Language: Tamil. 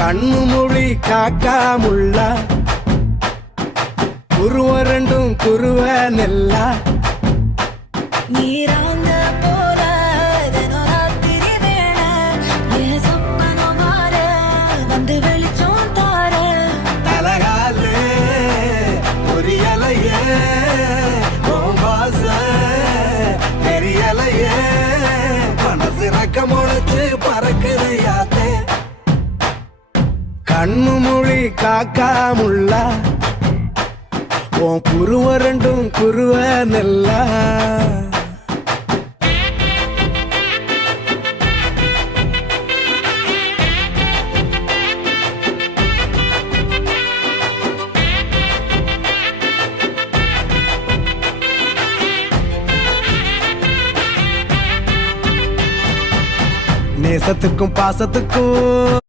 கண்ணு மொழி காக்காமுள்ள குருவ ரெண்டும் குருவ நெல்லா நீராங்க போல தினராத்திரி வேளை என் சொப்பனம் மாற வந்து வெளிச்சம் தார தலகாலே பொரியலையே ஓம்பாச தெரியலையே மனசு ரக்க முளைச்சு பறக்குதையாத்தே கண்ணு மொழி காக்காமுள்ள உன் குருவ ரெண்டும் குருவ நெல்லா நேசத்துக்கும் பாசத்துக்கும்